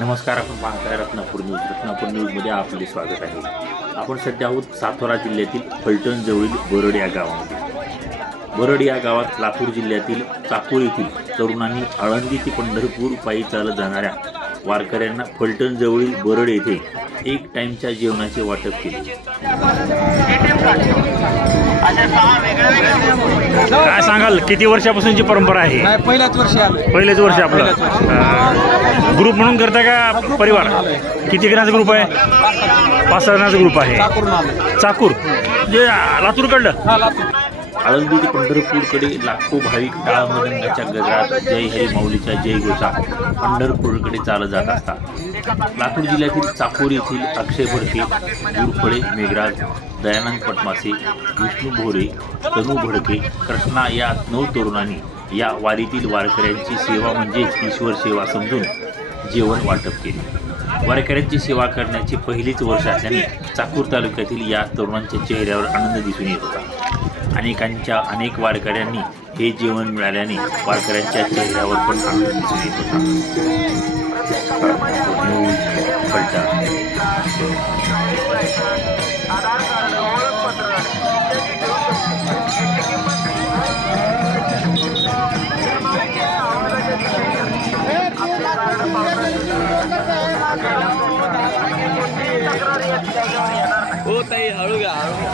नमस्कार आपण पाहताय रत्नापूर न्यूज. रत्नापूर न्यूजमध्ये आपले स्वागत आहे. आपण सध्या आहोत सातारा जिल्ह्यातील फलटण जवळील बरड या गावामध्ये. बरड या गावात लातूर जिल्ह्यातील चाकूर येथील तरुणांनी आळंदी ते पंढरपूर पायी चालत जाणाऱ्या वारकऱ्यांना फलटण जवळील बरड येथे एक टाइमच्या जेवणाचे वाटप केले. काय सांगाल? किती वर्षापासूनची परंपरा आहे नाही पहिल्याच वर्षी पहिलेच वर्ष आपलं. अं, ग्रुप म्हणून करता का परिवार? किती जणांचा ग्रुप आहे? पाच सहा. जणांचा ग्रुप आहे. चाकरून चाकूर. जे लातूरकडलं? हा लातूर. आळंदी ते पंढरपूरकडे लाखो भाविक टाळ मृदंगाच्या गजरात जय हरी माऊलीच्या जय घोषा पंढरपूरकडे चालत जात असतात. लातूर जिल्ह्यातील चाकोर येथील अक्षय भडके गुरफळे मेघराज दयानंद पटमासे विष्णू भोरे तनू भडके कृष्णा या नऊ तरुणांनी या वारीतील वारकऱ्यांची सेवा म्हणजेच ईश्वर सेवा समजून जेवण वाटप केले. वारकऱ्यांची सेवा करण्याचे पहिलेच वर्ष असल्याने चाकूर तालुक्यातील या तरुणांच्या चेहऱ्यावर आनंद दिसून येत होता. अनेकांच्या अनेक वारकऱ्यांनी हे जेवण मिळाल्याने वारकऱ्यांच्या चेहऱ्यावर पण आनंद दिसून येत होता. हो ताई हळू घ्या हळू घ्या.